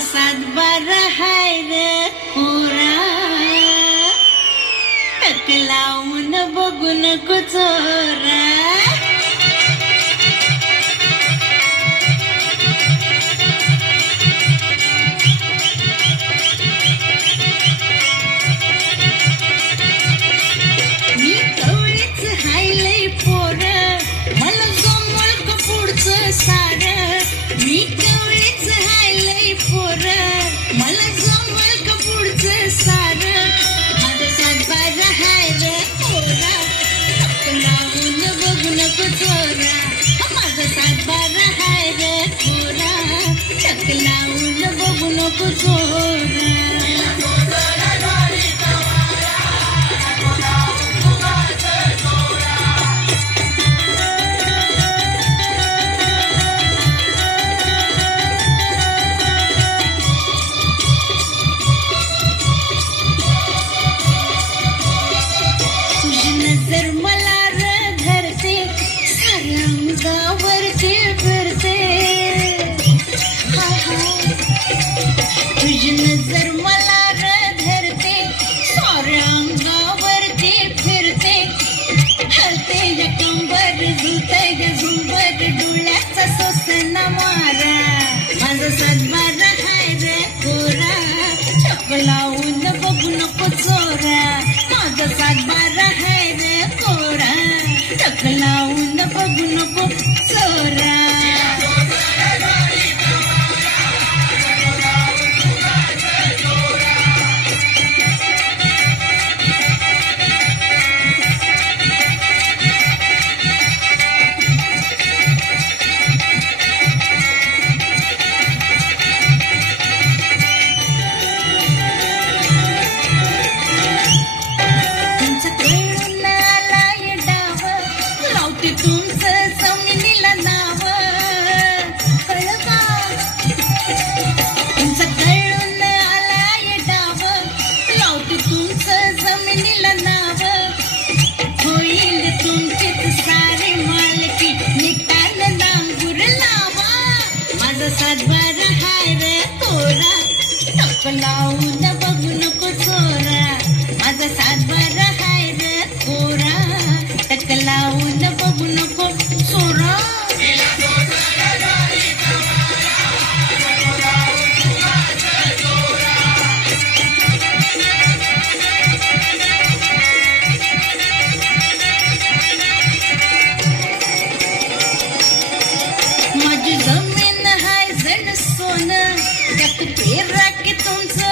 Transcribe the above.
सातबारा हाय रे कोरा टक लावून बघू नको चोरा मी कवळीच हाय लय पोर मला जमल का पुढचं सार मी कवळीच हाय लय पोर मला जमल का पुढचं सार माझा सातबारा हाय रे कोरा टक लावून बघू नको चोरा माझा सातबारा हाय रे कोरा टक लावून बघू नको चोरा नजर मला र धरते साऱ्या अंगावरती फिरते तुझी नजर मला र धरते साऱ्या अंगावरती फिरते हलते या कंबर झुलते ग झुंबर डोळ्याचा सोसना मारा माझा सातबारा हाय रे कोरा टक लावून बघू नको चोरा माझा सातबारा हाय रे कोरा टक लावून बघू नको चोरा तुमचं जमिनीला नाव कळवा तुमचं कळून आलाय डाव लावते तुमचं जमिनीला नाव होईल तुमचीच सारे मालकी निकाल नांगूर लावा माझा सातबारा हाय रे कोरा टक लावून बघू नको चोरा माझा सातबारा हाय रे कोरा टक लावून बघू नको चोरा माझी जमीन हाय जण सोनं त्यात पेरा की तुमचं